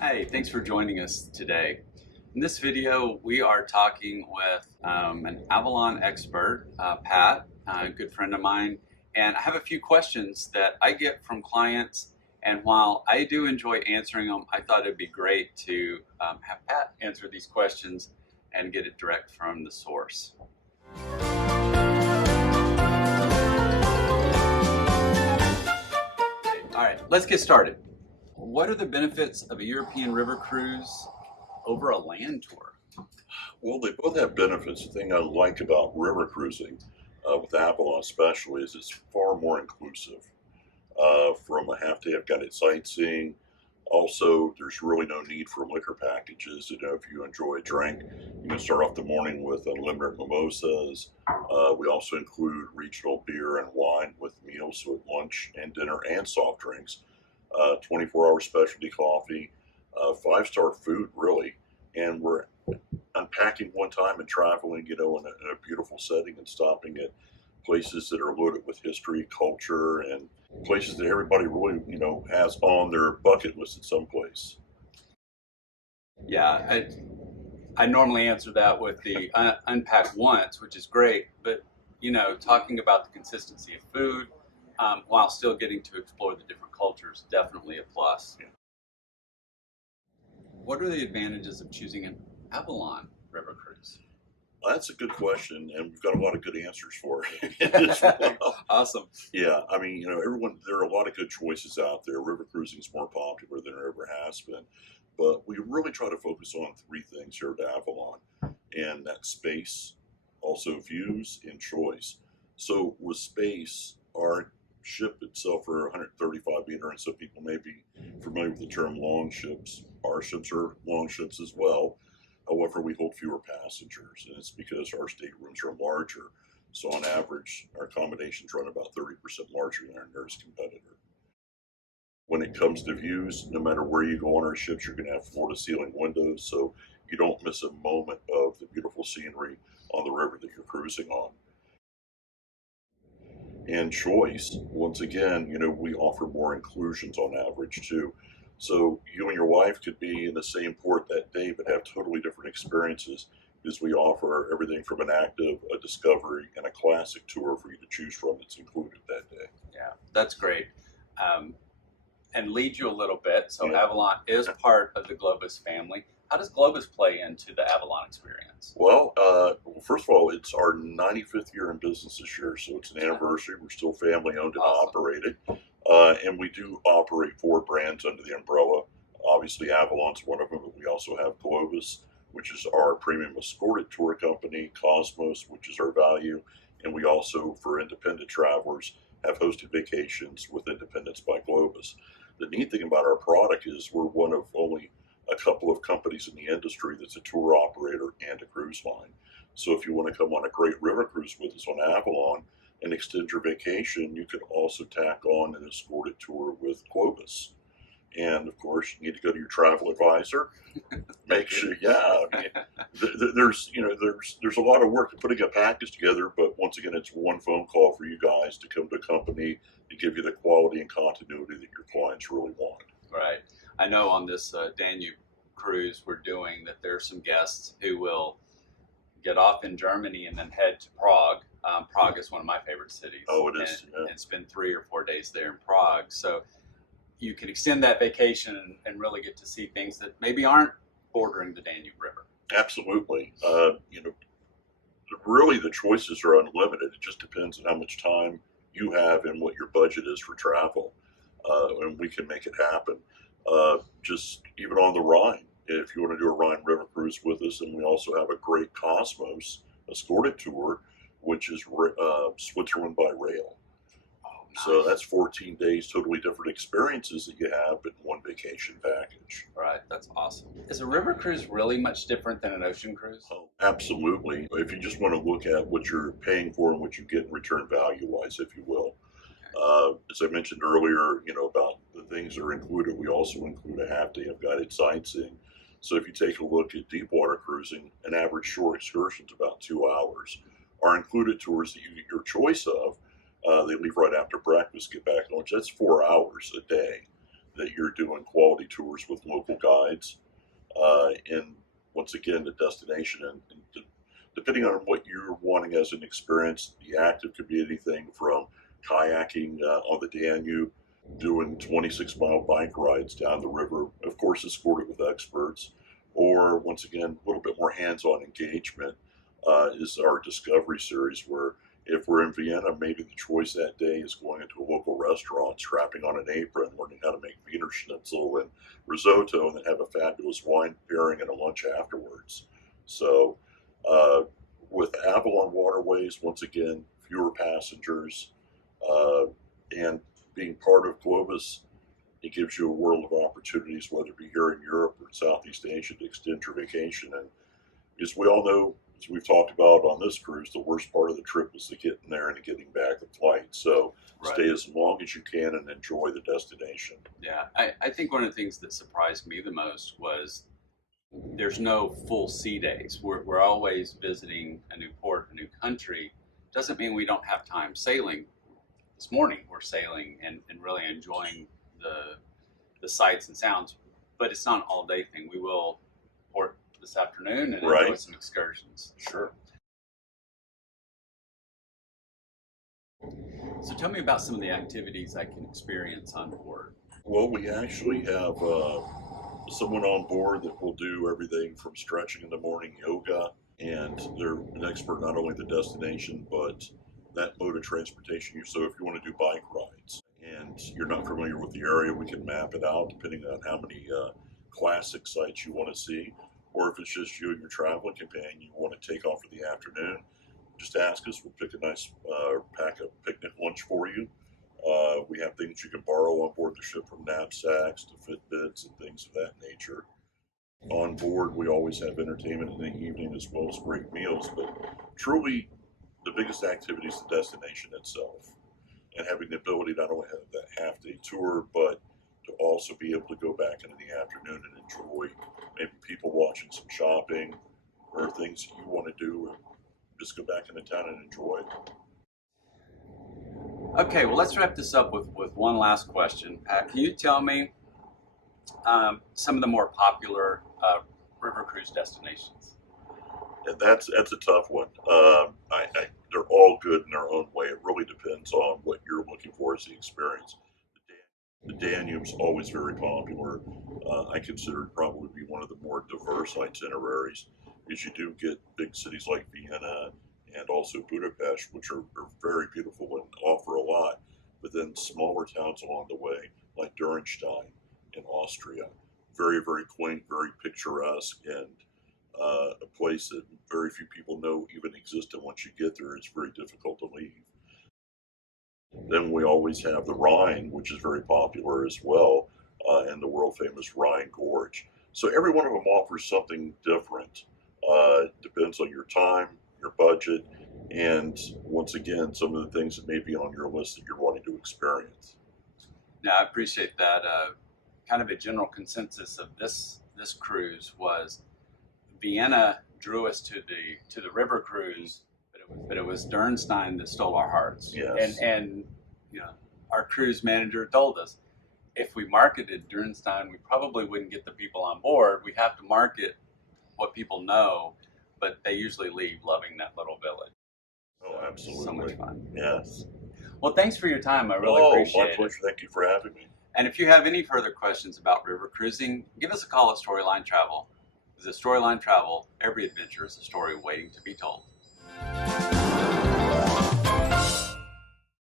Hey, thanks for joining us today. In this video, we are talking with an Avalon expert, Pat, a good friend of mine, and I have a few questions that I get from clients. And while I do enjoy answering them, I thought it'd be great to have Pat answer these questions and get it direct from the source. All right, let's get started. What are the benefits of a European river cruise over a land tour? Well, they both have benefits. The thing I like about river cruising, with Avalon especially, is it's far more inclusive. From a half day of guided sightseeing, also, there's really no need for liquor packages. If you enjoy a drink, you can start off the morning with unlimited mimosas. We also include regional beer and wine with meals, so at lunch and dinner and soft drinks, 24-hour specialty coffee, five-star food, really. And we're unpacking one time and traveling, in a beautiful setting and stopping at places that are loaded with history, culture, and places that everybody really, has on their bucket list at some place. Yeah, I normally answer that with the unpack once, which is great, but talking about the consistency of food while still getting to explore the different cultures, definitely a plus. Yeah. What are the advantages of choosing an Avalon river cruise? Well, that's a good question, and we've got a lot of good answers for it as well. Awesome. Yeah, I mean, there are a lot of good choices out there. River cruising is more popular than it ever has been, but we really try to focus on three things here at Avalon, and that's space, also views, and choice. So with space, our ship itself are 135 meter, and some people may be familiar with the term long ships. Our ships are long ships as well. However, we hold fewer passengers, and it's because our staterooms are larger. So on average, our accommodations run about 30% larger than our nearest competitor. When it comes to views, no matter where you go on our ships, you're going to have floor-to-ceiling windows, so you don't miss a moment of the beautiful scenery on the river that you're cruising on. And choice, once again, we offer more inclusions on average too. So you and your wife could be in the same port that day, but have totally different experiences because we offer everything from an active, a discovery, and a classic tour for you to choose from that's included that day. Yeah, that's great. And lead you a little bit. So Yeah. Avalon is part of the Globus family. How does Globus play into the Avalon experience? Well, first of all, it's our 95th year in business this year, so it's an anniversary. We're still family owned and Awesome. operated, and we do operate four brands under the umbrella. Obviously, Avalon's one of them, but we also have Globus, which is our premium escorted tour company, Cosmos, which is our value, and we also, for independent travelers, have hosted vacations with Independence by Globus. The neat thing about our product is we're one of only a couple of companies in the industry that's a tour operator and a cruise line. So if you want to come on a great river cruise with us on Avalon and extend your vacation, you can also tack on an escorted tour with Globus. And of course, you need to go to your travel advisor. Make sure, yeah. I mean, there's a lot of work in putting a package together, but once again, it's one phone call for you guys to come to a company to give you the quality and continuity that your clients really want. Right. I know on this Danube cruise we're doing that there are some guests who will get off in Germany and then head to Prague. Prague is one of my favorite cities. Oh, it is. And spend 3 or 4 days there in Prague. So you can extend that vacation and really get to see things that maybe aren't bordering the Danube River. Absolutely. Really, the choices are unlimited. It just depends on how much time you have and what your budget is for travel, and we can make it happen. Just even on the Rhine, if you want to do a Rhine River cruise with us, and we also have a great Cosmos escorted tour, which is Switzerland by rail. Oh, nice. So that's 14 days, totally different experiences that you have in one vacation package. Right, that's awesome. Is a river cruise really much different than an ocean cruise? Oh, absolutely. If you just want to look at what you're paying for and what you get in return value-wise, if you will. As I mentioned earlier, about the things that are included, we also include a half day of guided sightseeing. So if you take a look at deep water cruising, an average shore excursion is about 2 hours. Our included tours that you get your choice of, they leave right after breakfast, get back at lunch. That's 4 hours a day. that you're doing quality tours with local guides. And once again, the destination and depending on what you're wanting as an experience, the active could be anything from kayaking on the Danube, doing 26-mile bike rides down the river, of course escorted with experts, or once again, a little bit more hands-on engagement is our Discovery series, where if we're in Vienna, maybe the choice that day is going into a local restaurant, strapping on an apron, learning how to make Wiener Schnitzel and risotto, and then have a fabulous wine pairing and a lunch afterwards. So uh, with Avalon Waterways, once again, fewer passengers, uh, and being part of Globus, it gives you a world of opportunities, whether it be here in Europe or Southeast Asia, to extend your vacation. And as we all know, as we've talked about on this cruise, the worst part of the trip is the getting there and getting back the flight. So Right. stay as long as you can and enjoy the destination. Yeah, I think one of the things that surprised me the most was there's no full sea days. We're always visiting a new port, a new country. Doesn't mean we don't have time sailing. This morning we're sailing and really enjoying the sights and sounds, but it's not an all day thing. We will port this afternoon and enjoy Right. some excursions. Sure. So tell me about some of the activities I can experience on board. Well, we actually have someone on board that will do everything from stretching in the morning, yoga, and they're an expert not only at the destination, but that mode of transportation. So if you want to do bike rides and you're not familiar with the area, we can map it out depending on how many classic sites you want to see. Or if it's just you and your traveling companion, you want to take off for the afternoon, just ask us. We'll pick a nice pack of picnic lunch for you. We have things you can borrow on board the ship, from knapsacks to Fitbits and things of that nature. On board, we always have entertainment in the evening as well as great meals. But truly, the biggest activity is the destination itself, and having the ability not only to have that half-day tour, but to also be able to go back into the afternoon and enjoy maybe people watching, some shopping, or things that you want to do, or just go back into town and enjoy. Okay, well, let's wrap this up with one last question. Pat, can you tell me some of the more popular river cruise destinations? And that's a tough one. They're all good in their own way. It really depends on what you're looking for as the experience. The Danube's always very popular. I consider it probably be one of the more diverse itineraries, because you do get big cities like Vienna and also Budapest, which are very beautiful and offer a lot. But then smaller towns along the way, like Durenstein in Austria, very, very quaint, very picturesque, and a place that very few people know even exists. And once you get there, it's very difficult to leave. Then we always have the Rhine, which is very popular as well, and the world famous Rhine Gorge. So every one of them offers something different. Depends on your time, your budget, and once again, some of the things that may be on your list that you're wanting to experience. Now, I appreciate that. Kind of a general consensus of this cruise was Vienna drew us to the river cruise, but it was Dürnstein that stole our hearts. Yes. And you know, our cruise manager told us if we marketed Dürnstein, we probably wouldn't get the people on board. We have to market what people know, but they usually leave loving that little village. Oh, absolutely. So much fun. Yes. Well, thanks for your time. I really Oh, appreciate my it. pleasure. Thank you for having me. And if you have any further questions about river cruising, give us a call at Storyline Travel. Because at Storyline Travel, every adventure is a story waiting to be told.